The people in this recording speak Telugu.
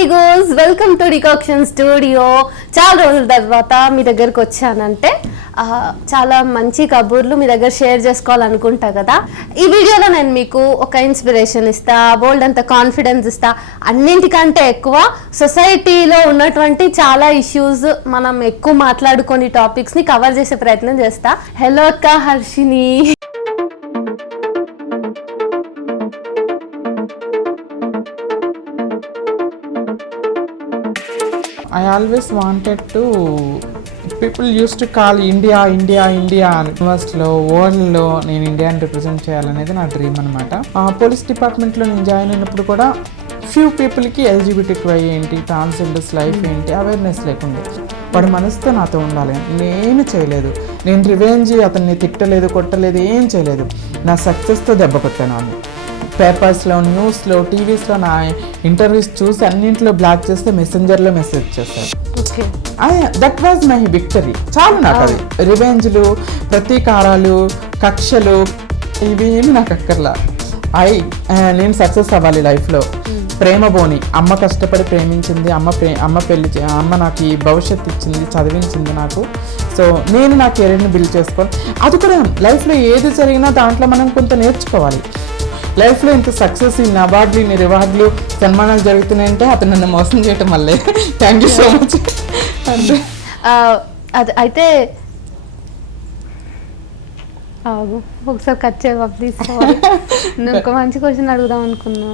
Amigos, welcome to decoction studio. చాలా రోజుల తర్వాత మీ దగ్గరకు వచ్చానంటే చాలా మంచి కబుర్లు మీ దగ్గర షేర్ చేసుకోవాలనుకుంటా కదా. ఈ వీడియోలో నేను మీకు ఒక ఇన్స్పిరేషన్ ఇస్తా, బోల్డ్ అంత కాన్ఫిడెన్స్ ఇస్తా. అన్నింటికంటే ఎక్కువ సొసైటీలో ఉన్నటువంటి చాలా ఇష్యూస్ మనం ఎక్కువ మాట్లాడుకొని టాపిక్స్ని కవర్ చేసే ప్రయత్నం చేస్తా. హలో అక్క Harshini. I always wanted to, people used to call India అని యూనివర్స్లో వరల్డ్లో నేను ఇండియాని రిప్రజెంట్ చేయాలనేది నా డ్రీమ్ అనమాట. పోలీస్ డిపార్ట్మెంట్లో నేను జాయిన్ అయినప్పుడు కూడా ఫ్యూ పీపుల్కి ఎల్జిబిటిక్వై ఏంటి, ట్రాన్స్జెండర్స్ లైఫ్ ఏంటి అవేర్నెస్ లేకుండే. వాడి మనసుతో నాతో ఉండాలి. నేను చేయలేదు, నేను రివెంజ్ అతన్ని తిట్టలేదు, కొట్టలేదు, ఏం చేయలేదు. నా సక్సెస్తో దెబ్బ కొట్టాను అని పేపర్స్లో, న్యూస్లో, టీవీస్లో నా ఇంటర్వ్యూస్ చూసి అన్నింటిలో బ్లాక్ చేస్తే మెసెంజర్లో మెసేజ్ చేస్తారు. That was my victory. చాలు నాకు అది. రివెంజ్లు, ప్రతీకారాలు, కక్షలు ఇవేమి నాకు అక్కర్లా. నేను సక్సెస్ అవ్వాలి లైఫ్లో. ప్రేమ బోని, అమ్మ కష్టపడి ప్రేమించింది, అమ్మ నాకు ఈ భవిష్యత్తు ఇచ్చింది, చదివించింది నాకు. సో నేను నా కెరీర్ని బిల్డ్ చేసుకోవాలి. అది కూడా లైఫ్లో ఏది జరిగినా దాంట్లో మనం కొంత నేర్చుకోవాలి. లైఫ్లో ఇంత సక్సెస్, ఇన్ని అవార్డులు, ఇన్ని రివార్డులు, సన్మానాలు జరుగుతున్నాయంటే అతను నన్ను మోసం చేయటం వల్లే. Thank you so much. అయితే ఒకసారి కట్ చేయవా ప్లీజ్. నేను ఒక మంచి క్వశ్చన్ అడుగుదాం అనుకున్నా.